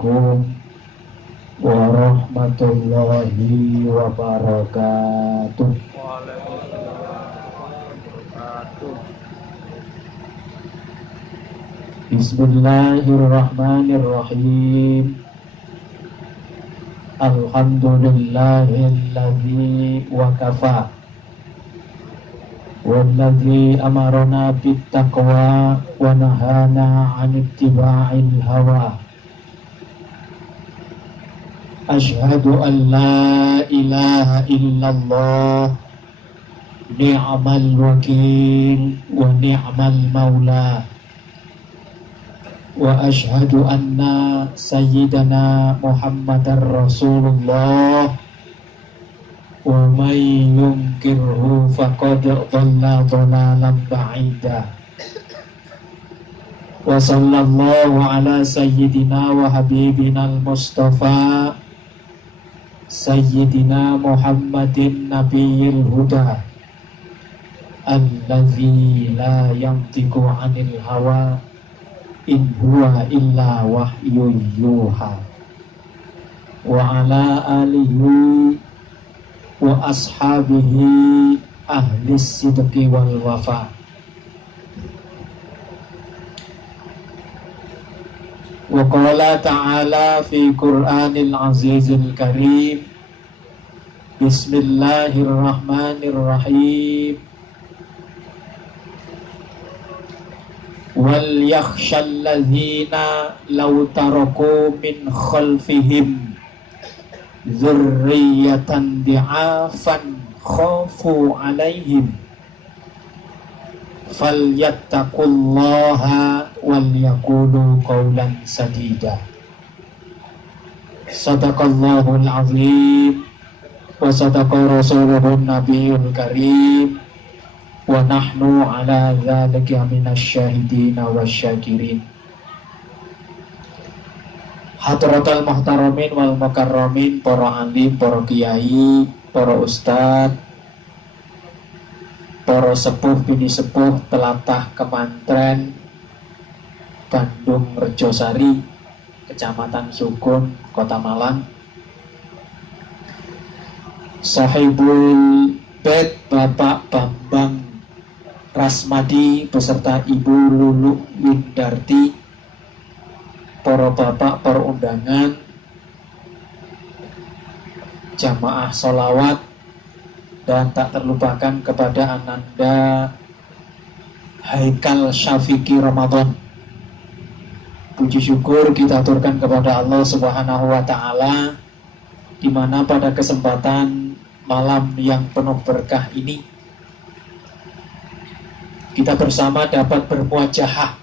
Assalamualaikum warahmatullahi wabarakatuh. Waalaikumsalam warahmatullahi wabarakatuh. Bismillahirrahmanirrahim. Alhamdulillahilladzi wa kafa walladzi amarna bittaqwa wa nahana 'anil ittiba'il hawa. Asyhadu an la ilaha illallah ni'mal wakil wa ni'mal maula. Wa asyhadu anna sayyidana Muhammadar Rasulullah wa may yunkirhu faqad dhalla dhalalan ba'ida. Wa sallallahu ala sayyidina wa habibina al-Mustafa Sayyidina Muhammadin Nabiyil Huda alladzi la yantiqu 'anil hawa in huwa illa wahyu yuha. Wa ala alihi wa ashabihi ahli sidqi wal wafa. Wa qala ta'ala fi Qur'anil Azizil Karim. Bismillahirrahmanirrahim. Wal yakhshal ladzina law taraku min khalfihim dzurriyyatan di'afan khafu 'alaihim falyattaqullaha wal yaqulu qawlan sadida. Sadaqallahul azim wa sadaqa rasuluhun nabiyul karim wa nahnu ala dzalika minasyahidin wasyakirin. Hadratal muhtaramin wal mukarramin, para alim, para kiai, para ustad, para sepuh bini sepuh telatah Kemantren Bandung Rejosari, Kecamatan Sukun, Kota Malang. Sahibul Bait Bapak Bambang Rasmadi beserta Ibu Lulu Windarti, para bapak, para undangan, jamaah sholawat, dan tak terlupakan kepada Ananda Haikal Syafiqi Ramadan. Puji syukur kita aturkan kepada Allah Subhanahu wa Ta'ala, di mana pada kesempatan malam yang penuh berkah ini kita bersama dapat bermuajahah,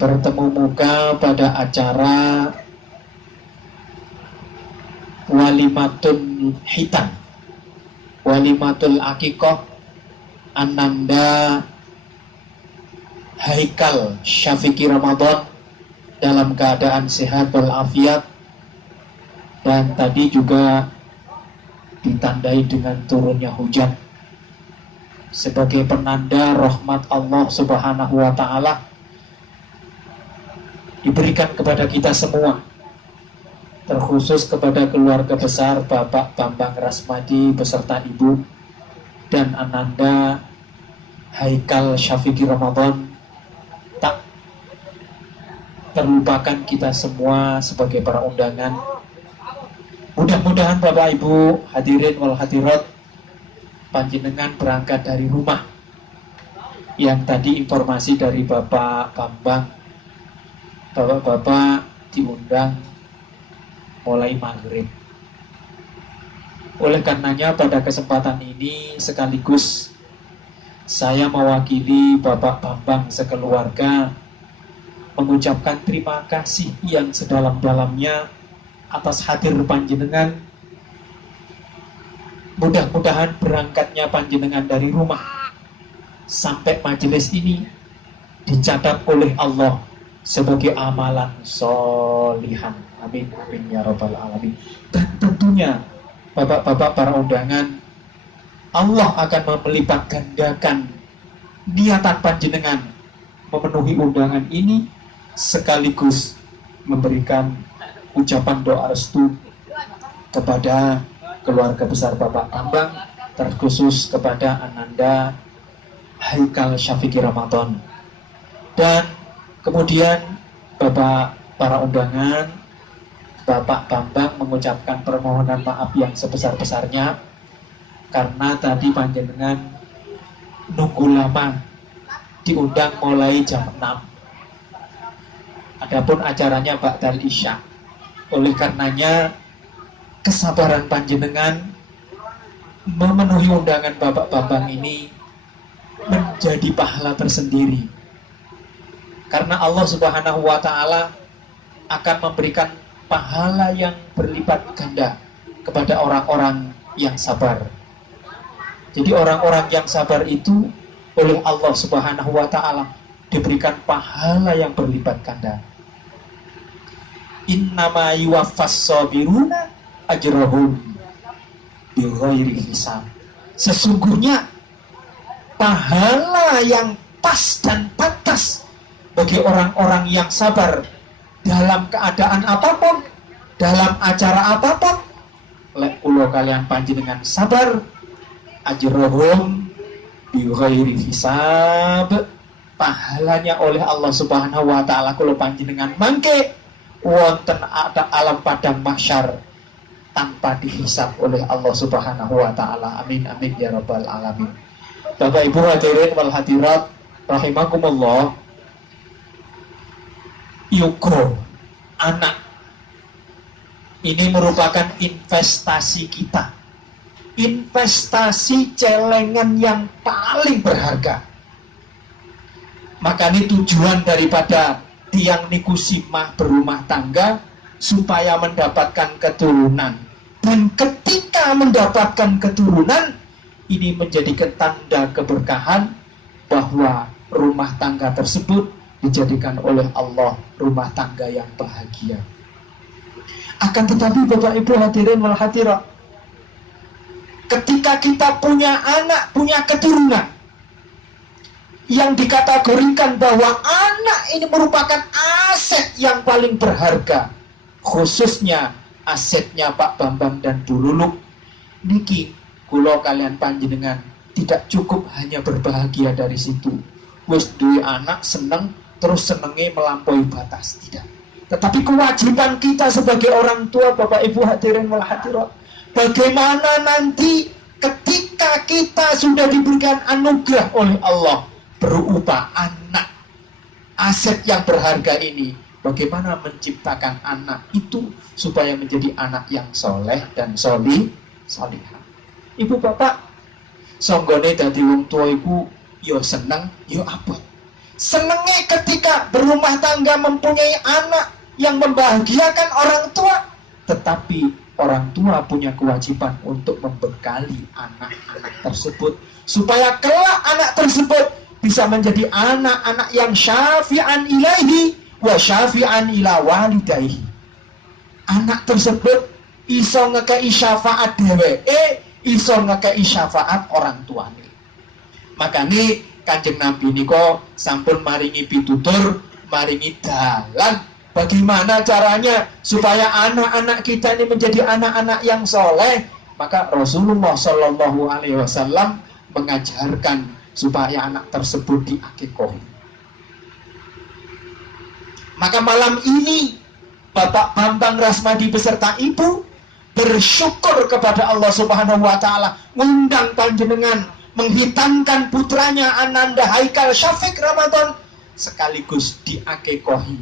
bertemu muka pada acara Walimatun Hitan, Walimatul Akikoh Ananda Haikal Syafiqi Ramadan dalam keadaan sehat walafiat, dan tadi juga ditandai dengan turunnya hujan sebagai penanda rahmat Allah Subhanahu wa Ta'ala diberikan kepada kita semua, terkhusus kepada keluarga besar Bapak Bambang Rasmadi beserta Ibu dan Ananda Haikal Syafiqi Ramadan. Tak terlupakan kita semua sebagai para undangan. Mudah-mudahan Bapak Ibu hadirin wal hadirat panjenengan berangkat dari rumah. Yang tadi informasi dari Bapak Bambang, bapak-bapak diundang mulai maghrib. Oleh karenanya pada kesempatan ini sekaligus saya mewakili Bapak Bambang sekeluarga mengucapkan terima kasih yang sedalam-dalamnya atas hadir panjenengan. Mudah-mudahan berangkatnya panjenengan dari rumah sampai majelis ini dicatat oleh Allah sebagai amalan solihan. Amin, amin ya rabbal alamin. Dan tentunya bapak-bapak para undangan, Allah akan melipat gandakan niatan panjenengan memenuhi undangan ini, sekaligus memberikan ucapan doa restu kepada keluarga besar Bapak Bambang, terkhusus kepada Ananda Haikal Syafiqi Ramadan. Dan kemudian Bapak para undangan, Bapak Bambang mengucapkan permohonan maaf yang sebesar-besarnya karena tadi panjenengan nunggu lama, diundang mulai jam 6. Adapun acaranya Ba'dal Isya. Oleh karenanya kesabaran panjenengan memenuhi undangan Bapak Bambang ini menjadi pahala tersendiri. Karena Allah Subhanahu wa taala akan memberikan pahala yang berlipat ganda kepada orang-orang yang sabar. Jadi orang-orang yang sabar itu oleh Allah Subhanahu wa taala diberikan pahala yang berlipat ganda. Innama yuwaffas sabiruna ajrahum bighairi hisab. Sesungguhnya pahala yang pas dan pantas bagi orang-orang yang sabar dalam keadaan apapun, dalam acara apapun, lek kula kalian panjenengan sabar, ajrohum bighairi hisab, pahalanya oleh Allah Subhanahu wa taala kula panjenengan mangke wonten ada alam padang mahsyar tanpa dihisab oleh Allah Subhanahu wa taala. Amin amin ya rabbal alamin. Bapak Ibu hadirin wal hadirat rahimakumullah. Yuko, anak ini merupakan investasi kita, investasi celengan yang paling berharga. Maka ini tujuan daripada tiang niku simah berumah tangga supaya mendapatkan keturunan. Dan ketika mendapatkan keturunan, ini menjadikan tanda keberkahan bahwa rumah tangga tersebut dijadikan oleh Allah rumah tangga yang bahagia. Akan tetapi Bapak Ibu hadirin wal hadirat, ketika kita punya anak, punya keturunan yang dikategorikan bahwa anak ini merupakan aset yang paling berharga, khususnya asetnya Pak Bambang dan Bu Luluk niki, kula kalian panjenengan tidak cukup hanya berbahagia dari situ. Wis duwe anak seneng terus senenge melampaui batas, tidak. Tetapi kewajiban kita sebagai orang tua Bapak Ibu hadirin wal hadirat, bagaimana nanti ketika kita sudah diberikan anugerah oleh Allah berupa anak, aset yang berharga ini, bagaimana menciptakan anak itu supaya menjadi anak yang soleh dan solihah. Ibu bapak songgone dadi wong tua iku yo seneng yo abot. Senengnya ketika berumah tangga mempunyai anak yang membahagiakan orang tua, tetapi orang tua punya kewajiban untuk membekali anak-anak tersebut supaya kelak anak tersebut bisa menjadi anak-anak yang syafi'an ilaihi wa syafi'an ila walidayhi. Anak tersebut iso ngekei syafaat dheweke, iso ngekei syafaat orang tuane. Makanya Kanjeng Nabi niko sampun maringi pitutur, maringi dalan bagaimana caranya supaya anak-anak kita ini menjadi anak-anak yang soleh. Maka Rasulullah Shallallahu Alaihi Wasallam mengajarkan supaya anak tersebut diakikohi. Maka malam ini Bapak Bambang Rasmadi beserta Ibu bersyukur kepada Allah Subhanahu Wa Taala mengundang panjenengan menghitamkan putranya Ananda Haikal Syafiq Ramadan sekaligus diakikohi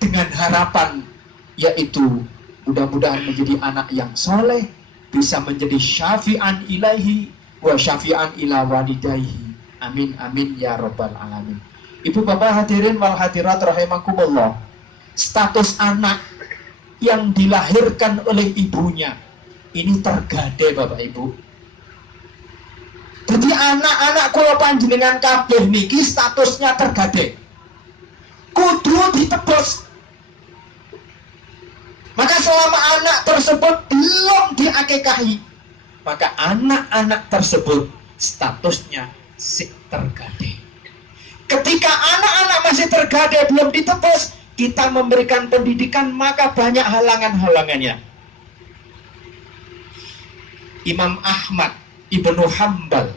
dengan harapan yaitu mudah-mudahan menjadi anak yang soleh, bisa menjadi syafi'an ilaihi wa syafi'an ila walidayhi. Amin amin ya rabbal alamin. Ibu bapak hadirin wal hadirat rahimakumullah, status anak yang dilahirkan oleh ibunya ini tergade Bapak Ibu. Jadi anak-anak kula panjenengan kabeh niki statusnya tergade, kudu ditebus. Maka selama anak tersebut belum diakekahi, maka anak-anak tersebut statusnya si tergade. Ketika anak-anak masih tergade belum ditebus, kita memberikan pendidikan, maka banyak halangan-halangannya. Imam Ahmad Ibnu Hambal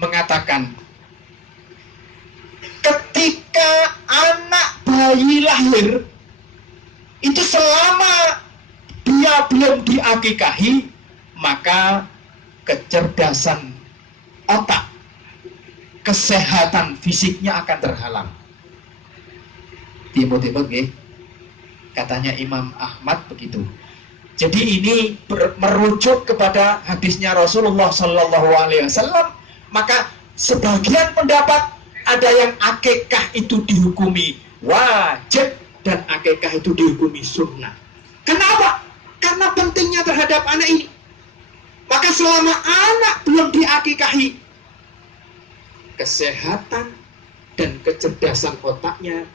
mengatakan, ketika anak bayi lahir, itu selama dia belum diakikahi, maka kecerdasan otak, kesehatan fisiknya akan terhalang. Timut-timut nggih. Katanya Imam Ahmad begitu. Jadi ini merujuk kepada hadisnya Rasulullah Sallallahu Alaihi Wasallam. Maka sebagian pendapat ada yang akikah itu dihukumi wajib dan akikah itu dihukumi sunnah. Kenapa? Karena pentingnya terhadap anak ini. Maka selama anak belum diakikahi, kesehatan dan kecerdasan otaknya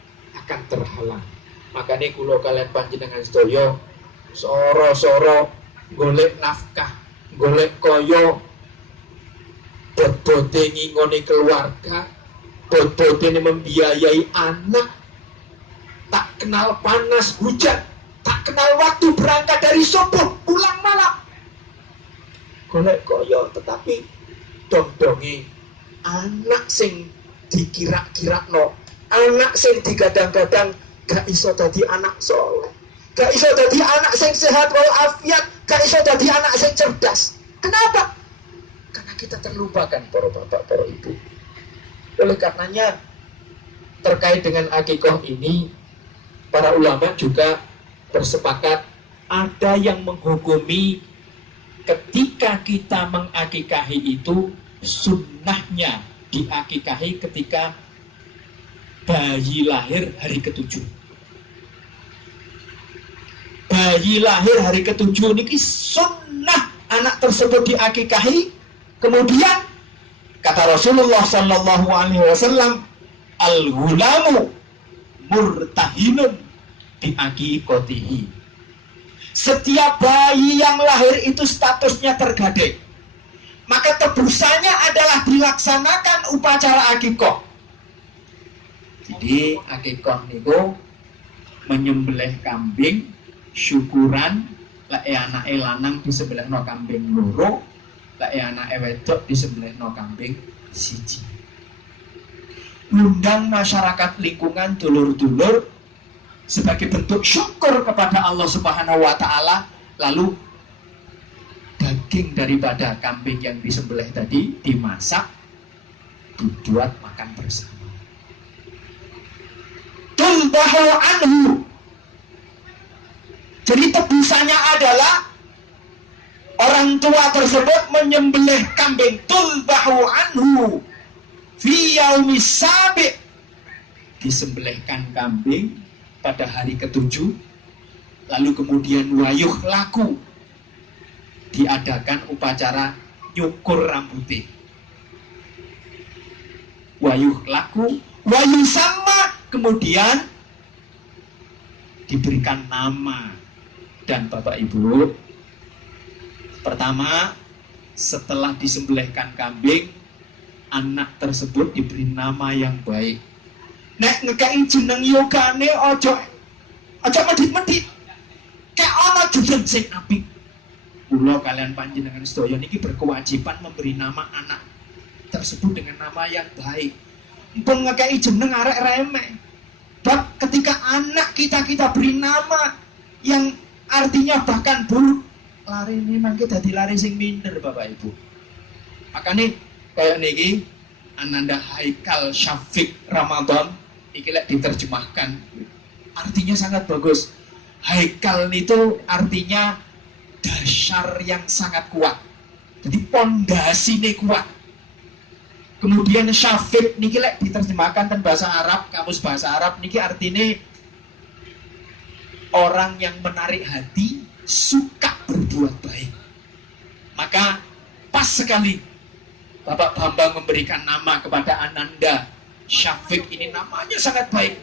akan terhalang. Makanya kulo kalian panjenengan sedaya soro-soro golek nafkah, golek koyo, bot-bote ngingoni keluarga, bot-bote membiayai anak, tak kenal panas hujan, tak kenal waktu berangkat dari subuh pulang malam, golek koyo, tetapi dong-dongi anak sing dikira-kira anak sing digadang-gadang gak iso dadi anak soleh, gak iso dadi anak sing sehat walafiat, gak iso dadi anak sing cerdas. Kenapa? Karena kita terlupakan para bapak, para ibu. Oleh karenanya terkait dengan akikah ini, para ulama juga bersepakat ada yang menghukumi ketika kita mengakikahi itu sunnahnya diakikahi ketika bayi lahir hari ke-7. Bayi lahir hari ke-7 ini sunnah anak tersebut diakikahi. Kemudian kata Rasulullah Sallallahu Alaihi Wasallam, al-ghulamu murtahinun biakikotihi. Setiap bayi yang lahir itu statusnya tergadai, maka tebusannya adalah dilaksanakan upacara akikah. Jadi akikah niku menyembelih kambing syukuran, lek anake lanang disembelihno kambing loro, lek anake wedok disembelihno kambing siji. Undang masyarakat lingkungan, dulur-dulur sebagai bentuk syukur kepada Allah Subhanahu wa taala, lalu daging daripada kambing yang disembelih tadi dimasak, dibuat makan bersama. Tulbahu anhu. Jadi tebusannya adalah orang tua tersebut menyembelih kambing, tulbahu anhu fi yaumis sabi', disembelihkan kambing pada hari ke-7, lalu kemudian wayuh laku, diadakan upacara nyukur rambutnya. Wayuh laku, wayuh sama, kemudian diberikan nama. Dan Bapak Ibu, pertama setelah disembelihkan kambing, anak tersebut diberi nama yang baik. Nek ngekei jeneng yogane ojo medit-medit, kayak ono jeneng sing apik. Kula kalian panjenengan sedaya niki berkewajiban memberi nama anak tersebut dengan nama yang baik. Mpun ngekei jeneng arek remeh. Bab ketika anak kita beri nama yang artinya bahkan buruk, lari ini mangke dadi lari sing minder Bapak Ibu. Makanya kayak niki Ananda Haikal Syafiq Ramadan iki lek diterjemahkan artinya sangat bagus. Haikal itu artinya dasar yang sangat kuat. Jadi pondasine kuat. Kemudian Syafiq niki lek diterjemahkan dan bahasa Arab, kamus bahasa Arab niki artinya orang yang menarik hati, suka berbuat baik. Maka pas sekali Bapak Bambang memberikan nama kepada Ananda Syafiq ini, namanya sangat baik.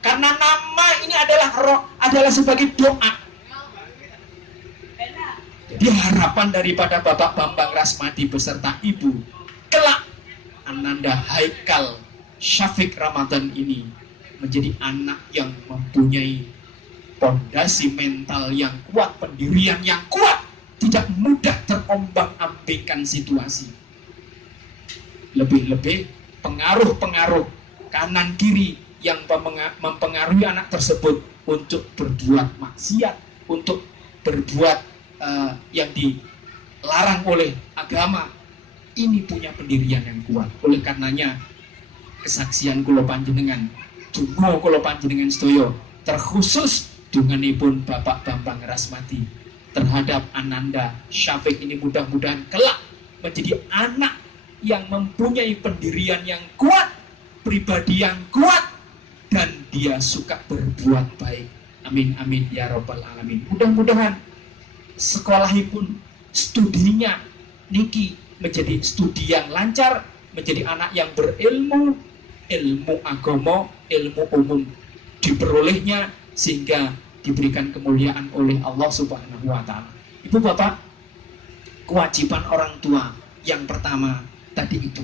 Karena nama ini adalah sebagai doa. Jadi harapan daripada Bapak Bambang Rasmadi beserta Ibu, kelak Ananda Haikal Syafiq Ramadan ini menjadi anak yang mempunyai pondasi mental yang kuat, pendirian yang kuat, tidak mudah terombang-ambingkan situasi. Lebih-lebih pengaruh-pengaruh kanan kiri yang mempengaruhi anak tersebut untuk berbuat maksiat, untuk berbuat yang dilarang oleh agama, ini punya pendirian yang kuat. Oleh karenanya kesaksian kula panjenengan, donga kula panjenengan sedaya, terkhusus dunganipun Bapak Bambang Rasmadi terhadap Ananda Syafiq ini, mudah-mudahan kelak menjadi anak yang mempunyai pendirian yang kuat, pribadi yang kuat, dan dia suka berbuat baik. Amin amin ya robbal alamin. Mudah-mudahan sekolahipun, studinya niki menjadi studi yang lancar, menjadi anak yang berilmu, ilmu agama, ilmu umum diperolehnya, sehingga diberikan kemuliaan oleh Allah Subhanahu wa Ta'ala. Ibu bapak, kewajiban orang tua yang pertama tadi itu,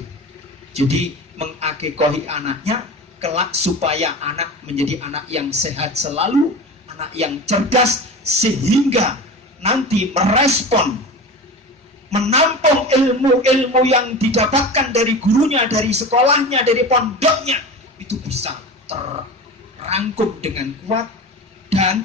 jadi mengakikohi anaknya kelak supaya anak menjadi anak yang sehat selalu, anak yang cerdas, sehingga nanti merespon, menampung ilmu-ilmu yang didapatkan dari gurunya, dari sekolahnya, dari pondoknya, itu bisa terangkum dengan kuat. Dan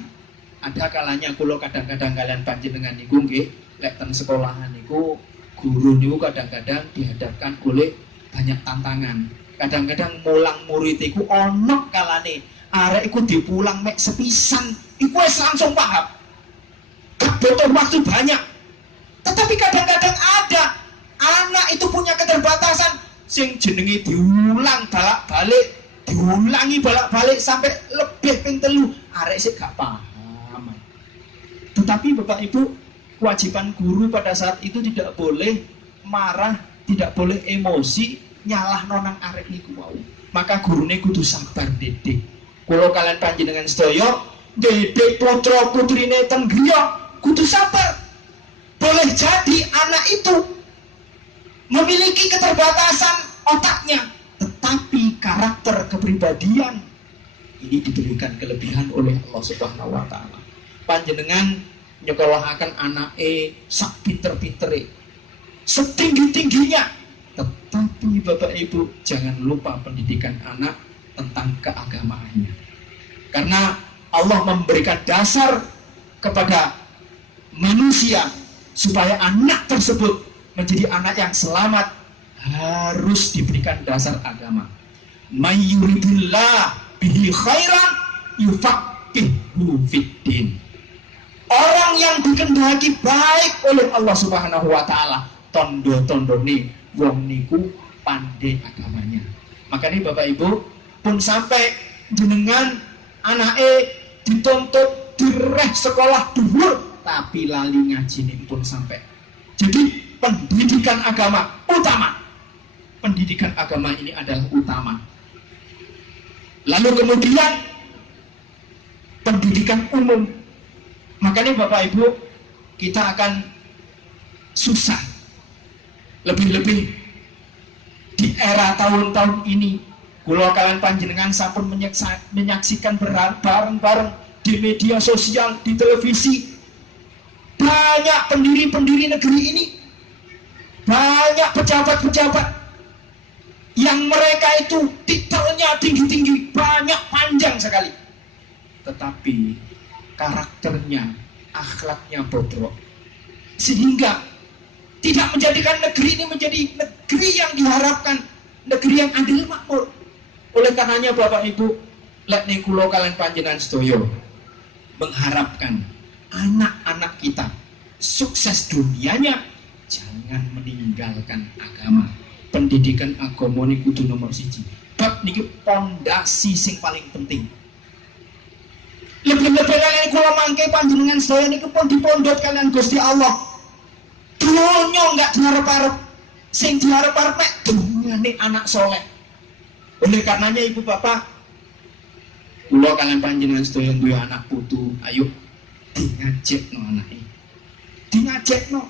ada kalanya kula kadang-kadang kalian panjenengan niku nggih lek ten sekolahan niku guru niku kadang-kadang dihadapkan oleh banyak tantangan. Kadang-kadang mulang murid iku ono kalane arek iku dipulang mek sepisan iku wis langsung paham. Butuh waktu banyak. Tetapi kadang-kadang ada anak itu punya keterbatasan, sing jenenge diulang balak-balik, diulangi balak-balik sampai lebih ping 3, arek sik gak paham. Tetapi Bapak Ibu, kewajiban guru pada saat itu tidak boleh marah, tidak boleh emosi, nyalah nonang arek niku mau. Maka gurune kudu sabar didik. Kalau kalian panjenengan sedaya didik putra putrine teng griya, kudu sabar. Boleh jadi anak itu memiliki keterbatasan otaknya, tetapi karakter kepribadian ini diberikan kelebihan oleh Allah Subhanahu wa Ta'ala. Panjenengan nyekolahaken anake sak pinter-pintere, setinggi-tingginya, tetapi Bapak Ibu jangan lupa pendidikan anak tentang keagamaannya. Karena Allah memberikan dasar kepada manusia supaya anak tersebut menjadi anak yang selamat, harus diberikan dasar agama. May yuridillah bihi khairan yufaqihu fiddin. Orang yang dikehendaki baik oleh Allah Subhanahu wa Ta'ala, tondo-tondone wong niku pandai agamanya. Makanya Bapak Ibu pun sampai jenengan anake dituntut direh sekolah dhuwur tapi lali ngaji nih pun sampai. Jadi pendidikan agama utama. Pendidikan agama ini adalah utama. Lalu kemudian pendidikan umum. Makanya Bapak Ibu, kita akan susah. Lebih-lebih di era tahun-tahun ini, kula kalian panjenengan sampun menyaksikan bareng-bareng di media sosial, di televisi, banyak pendiri-pendiri negeri ini, banyak pejabat-pejabat yang mereka itu titelnya tinggi-tinggi, banyak, panjang sekali, tetapi karakternya, akhlaknya bobrok, sehingga tidak menjadikan negeri ini menjadi negeri yang diharapkan, negeri yang adil makmur. Oleh karenanya Bapak Ibu, lek ning kula kalian panjenengan sedaya mengharapkan anak-anak kita sukses dunianya, jangan meninggalkan agama. Pendidikan agama ini kudu nomor 1. Bab niki pondasi sing paling penting. Lebih-lebih kalian kula mangke panjenengan sedaya niki pun dipondhot kalian Gusti Allah. Dunya enggak diharap-harap, sing diharap-harap mek dunyane anak soleh. Oleh karenanya Ibu Bapak, kula kalian panjenengan sedaya duwe anak putu, ayo ngajekno anake. Ngajekno.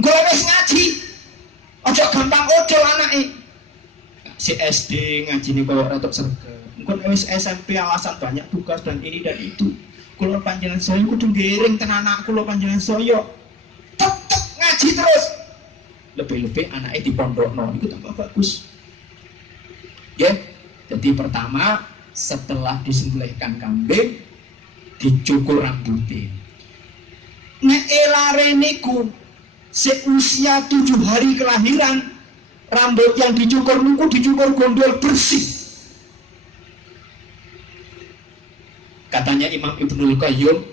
Engko wis ngaji, aja gampang odol anake. si SD ngaji nih kalau retok serga. Mungkin SMP alasan banyak tugas dan ini dan itu. Kalau panjenengan saya kudu ngiring ten anak kula panjenengan saya. Tetep ngaji terus. Lebih-lebih anaknya di pondokno itu tambah bagus. Ya. Jadi pertama setelah disembelihkan kambing dicukur rambutnya. Nek elare niku seusia 7 hari kelahiran, rambut yang dicukur niku dicukur gondol bersih. Katanya Imam Ibnul Qayyim,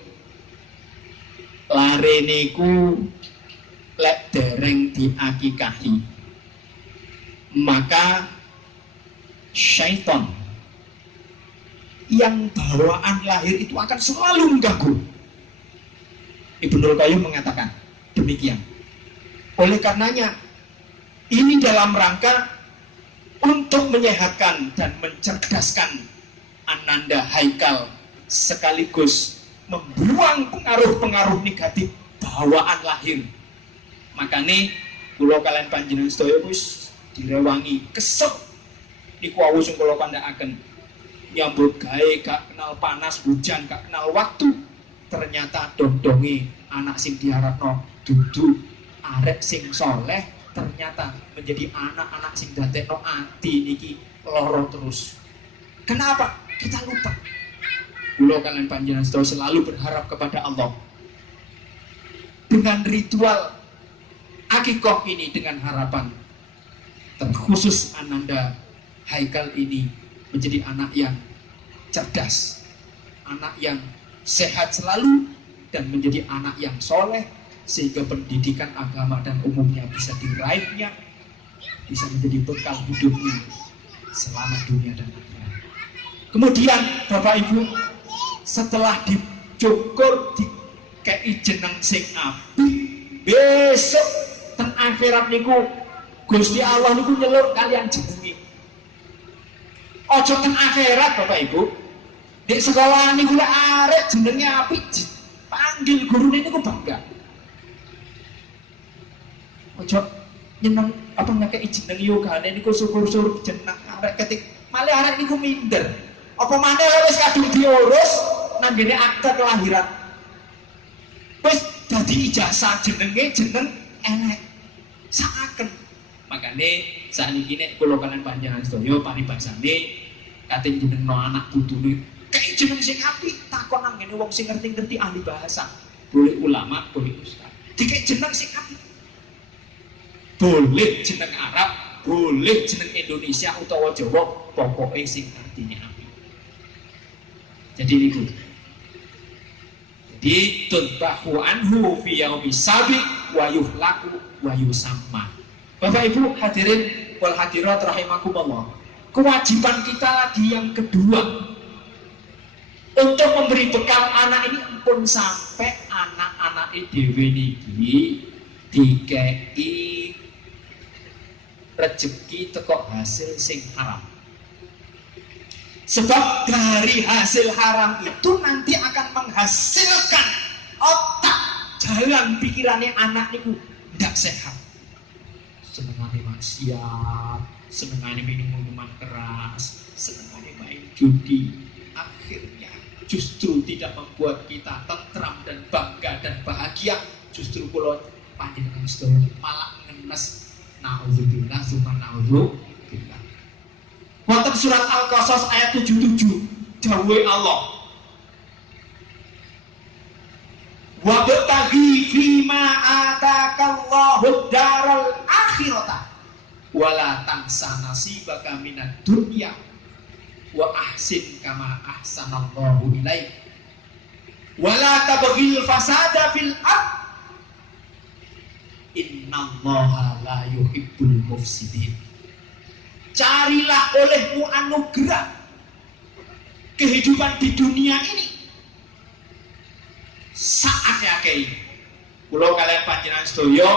lare niku lek dereng diakikahi, maka syaitan yang bawaan lahir itu akan selalu mengganggu. Ibnul Qayyim mengatakan demikian. Oleh karenanya ini dalam rangka untuk menyehatkan dan mencerdaskan ananda haikal sekaligus membuang pengaruh-pengaruh negatif bawaan lahir. Makanya kula kalian panjenengan sedaya wis direwangi kesel niku wau sing kula kandhakaken. Nyambut gawe gak kenal panas hujan, gak kenal waktu. Ternyata dondongi anak sing diharapno dudu arek sing soleh, ternyata menjadi anak-anak sing dadekno ati niki loro terus. Kenapa? Kita lupa. Kula kalian panjenengan sedaya selalu berharap kepada Allah. Dengan ritual akikah ini, dengan harapan terkhusus ananda haikal ini menjadi anak yang cerdas, anak yang sehat selalu, dan menjadi anak yang soleh, sehingga pendidikan agama dan umumnya bisa diraihnya, bisa menjadi bekal hidupnya selama dunia dan akhirat. Kemudian Bapak Ibu, setelah dicukur dikei jeneng sing apik, besok ten akhirat niku Gusti Allah niku nyeluk kalian jenengi. Ojo ten akhirat Bapak Ibu, di sekolah niku lek arek jenenge apik, panggil gurune niku bangga. Ojo nyeneng apa ngekei jeneng yogane niku syukur-syukur jeneng arek ketik malah arek niku minder. Apa maneh wis kadung diurus nang ngene akte kelahiran. Wis dadi ijazah jenenge jeneng elek. Sakaken. Makane sakniki nek kula kalian panjenengan sedaya paribasane kate jenengno anak putune kei jeneng sing apik, takon nang ngene wong sing ngerti-ngerti ahli bahasa. Boleh ulama, boleh ustaz. Dikek jeneng sing apik. Boleh jeneng Arab, boleh jeneng Indonesia utawa Jawa, pokoknya sing artinya apik. Jadi itu. Jadi tudbahu anhu fi yaumi sabi wa yuhlaku wa yusamma. Bapak Ibu hadirin wal hadirat rahimakumullah. Kewajiban kita lagi yang kedua untuk memberi bekal anak ini pun sampai anak-anak dhewe niki dikei rezeki teko hasil sing haram. Sebab dari hasil haram itu nanti akan menghasilkan otak, jalan pikirannya anak itu tidak sehat. Senengane maksiat, senengane minum minuman keras, senengane main judi. Akhirnya justru tidak membuat kita tentram dan bangga dan bahagia. Justru kula panjenengan sedaya malah ngenes. Na'udzubillah, summa na'udzubillah. Wonten surat Al-Qasas ayat 77, dawuh Allah. Wa bataghi fima atakallahu daral akhirata wala tansa nasibaka minad dunya wa ahsin kama ahsanallahu ilaik wala tabghil fasada fil ard innallaha la yuhibbul mufsidin. Carilah olehmu anugerah kehidupan di dunia ini saat yakei. Kulo kalian panjenengan sedaya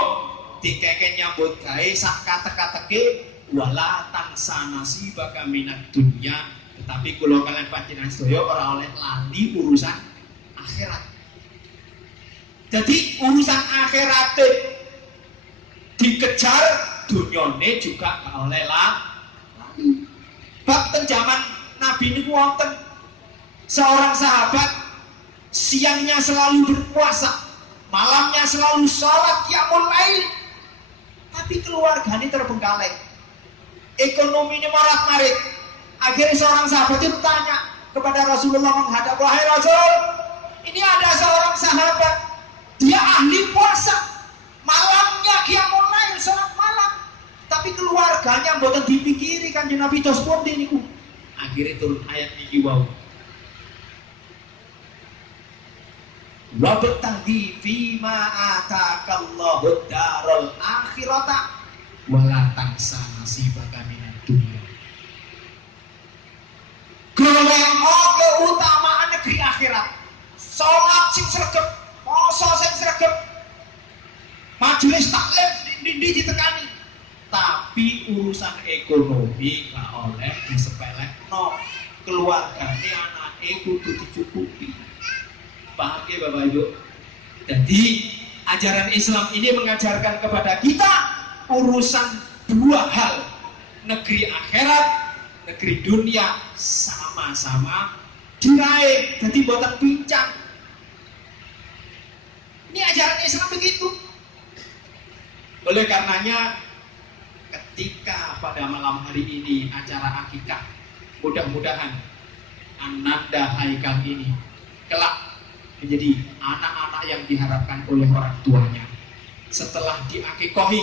dikeke nyambut gawe sak kate-kateke wala tansa nasibaka minad dunya, tetapi kulo kalian panjenengan sedaya ora oleh lali urusan akhirat. Jadi urusan akhirat dikejar, dunyane juga gak oleh lali. Bab ten zaman Nabi niku wonten seorang sahabat siangnya selalu berpuasa, malamnya selalu sholat qiyamul lail, tapi keluarganya terbengkalai, ekonominya marat-marit. Akhirnya seorang sahabat itu tanya kepada Rasulullah menghadap, wahai Rasul, ini ada seorang sahabat, dia ahli puasa, malamnya qiyamul lail, sholat malam, tapi keluarganya mboten dipikiri Kanjeng Nabi tos pundi niku. Akhirnya turun ayat niki wau. Wa bataghi fima atakallahu darul akhirata wala tansa nasibaka minad dunya. Golekno keutamaan negeri akhirat. Salat sing sregep, poso sing sregep, majelis taklim ndi ditekani. Tapi urusan ekonomi gak oleh disepelekno. Keluargane anake kudu dicukupi. Paham ya Bapak Ibu? Jadi ajaran Islam ini mengajarkan kepada kita urusan dua hal, negeri akhirat, negeri dunia sama-sama diraih. Jadi buatan pincang. Ini ajaran Islam begitu. Oleh karenanya ketika pada malam hari ini acara akikah, mudah-mudahan Ananda Haikal ini kelak menjadi anak-anak yang diharapkan oleh orang tuanya. Setelah diakikohi,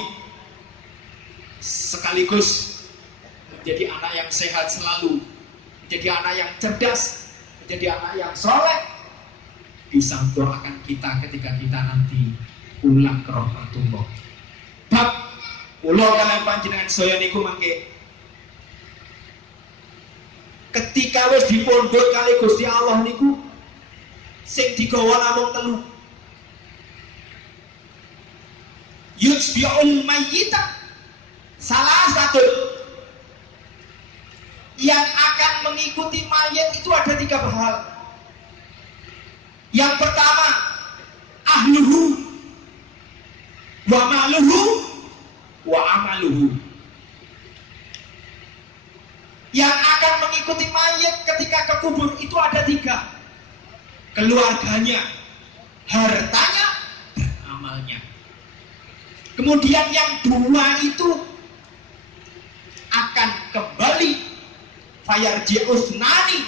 sekaligus menjadi anak yang sehat selalu, menjadi anak yang cerdas, menjadi anak yang soleh, bisa doakan kita ketika kita nanti pulang ke rahmatullah. Bab kula kalian panjenengan saya niku mangke ketika wis dipondhok kali Gusti Allah niku sing digawa namung telu. Yusbi'ul mayyita salah satu yang akan mengikuti mayat itu ada 3 hal. Yang pertama, ahluhu wa maluhu wa amaluhu. Yang akan mengikuti mayat ketika ke kubur itu ada 3. Keluarganya, hartanya, dan amalnya. Kemudian yang 2 itu akan kembali fayarji'usnani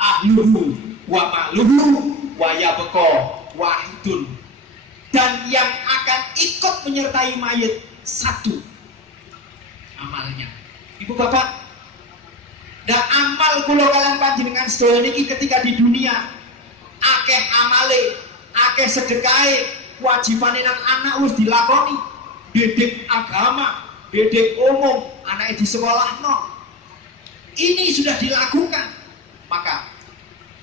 ahluhu wa maluhu wa yabqa wahidun. Dan yang akan ikut menyertai mayat 1, amalnya. Ibu bapak, dan amal kula kalian panjenengan sedaya niki ketika di dunia akeh amale, akeh sedekahe, wajibane nang anak wis dilakoni, didik agama, didik umum, anaknya di sekolahno. Ini sudah dilakukan, maka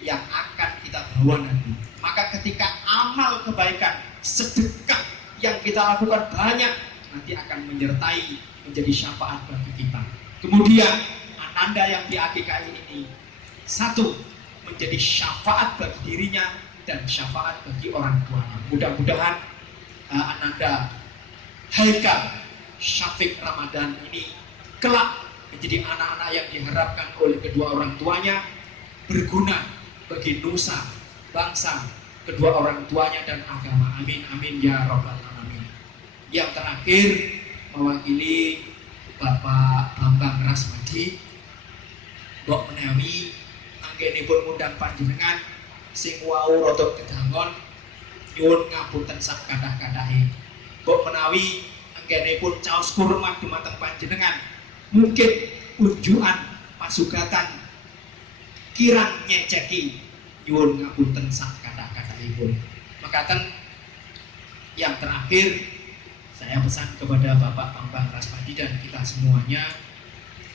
yang akan kita bawa nanti. Maka ketika amal kebaikan, sedekah yang kita lakukan banyak, nanti akan menyertai menjadi syafaat bagi kita. Kemudian ananda yang diakikahi ini 1, menjadi syafaat bagi dirinya dan syafaat bagi orang tuanya. Mudah-mudahan ananda Haikal Syafiq Ramadan ini kelak menjadi anak-anak yang diharapkan oleh kedua orang tuanya, berguna bagi nusa, bangsa, kedua orang tuanya dan agama. Amin amin ya rabbal alamin. Yang terakhir mewakili Bapak Bambang Rasmadi, Mbok menawi anggenipun ngundang panjenengan sing wau rada kedangon nyuwun ngapunten sak kathah-kathahe. Mbok menawi anggenipun caos kurmat dumateng panjenengan, mungkin unjukan pasugatan kirang nyeceki nyuwun ngapunten sak kathah-kathahipun. Makaten yang terakhir saya pesan kepada Bapak Bambang Rasmadi dan kita semuanya,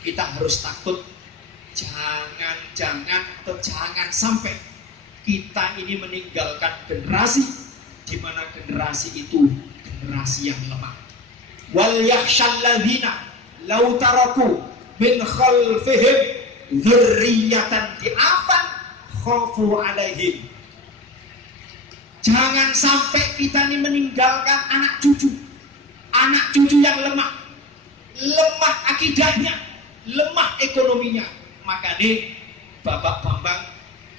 kita harus takut jangan sampai kita ini meninggalkan generasi di mana generasi itu generasi yang lemah. Wal yakhshal ladzina law taraku min khalfihim dzurriyyatan di'afan khafu alaihim. Jangan sampai kita ini meninggalkan anak cucu yang lemah akidahnya, lemah ekonominya. Makanya Bapak Bambang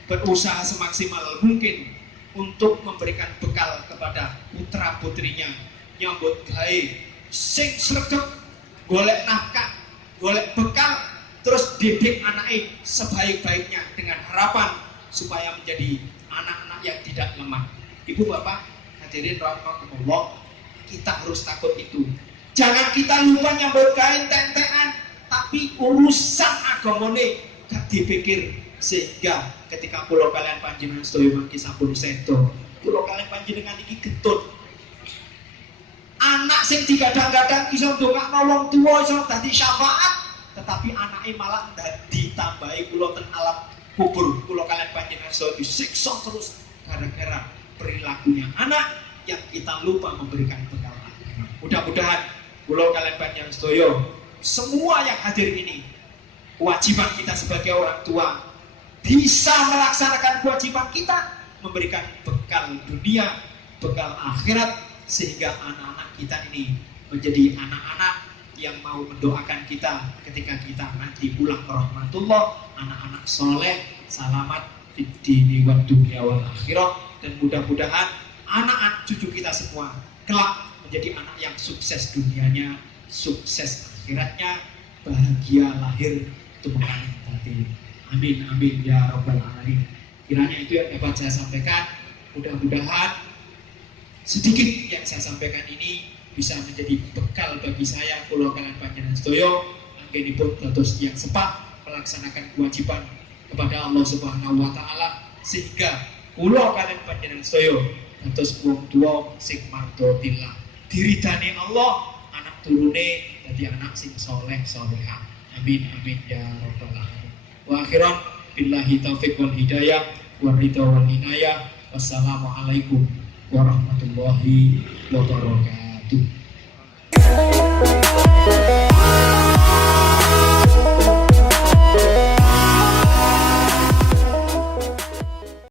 berusaha semaksimal mungkin untuk memberikan bekal kepada putra putrinya, nyambut gawe sing sregep, golek nafkah, golek bekal, terus didik anaknya sebaik-baiknya dengan harapan supaya menjadi anak-anak yang tidak lemah. Ibu bapak hadirin rahimakumullah, kita harus takut itu. Jangan kita lupa nyambut gawe entek-entekan, tapi urusan agamane gak dipikir, sehingga ketika kula kalian panjenengan sedaya mangki sampun sedo, kula kalian panjenengan iki getun. Anak sing digadang-gadang iso ndongakno wong tuwa, iso dadi syafaat, tetapi anaknya malah ditambahi kula ten alam kubur, kula kalian panjenengan sedaya disiksa terus gara-gara perilakunya anak yang kita lupa memberikan bekal akhirat. Mudah-mudahan kula kalian panjenengan sedaya semua yang hadir ini, kewajiban kita sebagai orang tua bisa melaksanakan kewajiban kita memberikan bekal dunia, bekal akhirat, sehingga anak-anak kita ini menjadi anak-anak yang mau mendoakan kita ketika kita nanti pulang ke rahmatullah, anak-anak soleh, selamat di dunia wal akhirat, dan mudah-mudahan anak-anak cucu kita semua kelak menjadi anak yang sukses dunianya, sukses akhiratnya, bahagia lahir tumbuhan batin. Amin amin ya rabbal alamin. Kiranya itu yang dapat saya sampaikan. Mudah-mudahan sedikit yang saya sampaikan ini bisa menjadi bekal bagi saya, kula kalian panjenengan sedaya anggenipun dados yang sepak melaksanakan kewajiban kepada Allah Subhanahu wa taala, sehingga kula kalian panjenengan sedaya dados wong tuwa sing mardotillah, diridani Allah, anak turune dadi anak sing soleh solehah. Amin amin ya rabbal alamin. Wa akhiran billahi taufiq wal hidayah wa ridha wal inayah. Wassalamualaikum warahmatullahi wabarakatuh.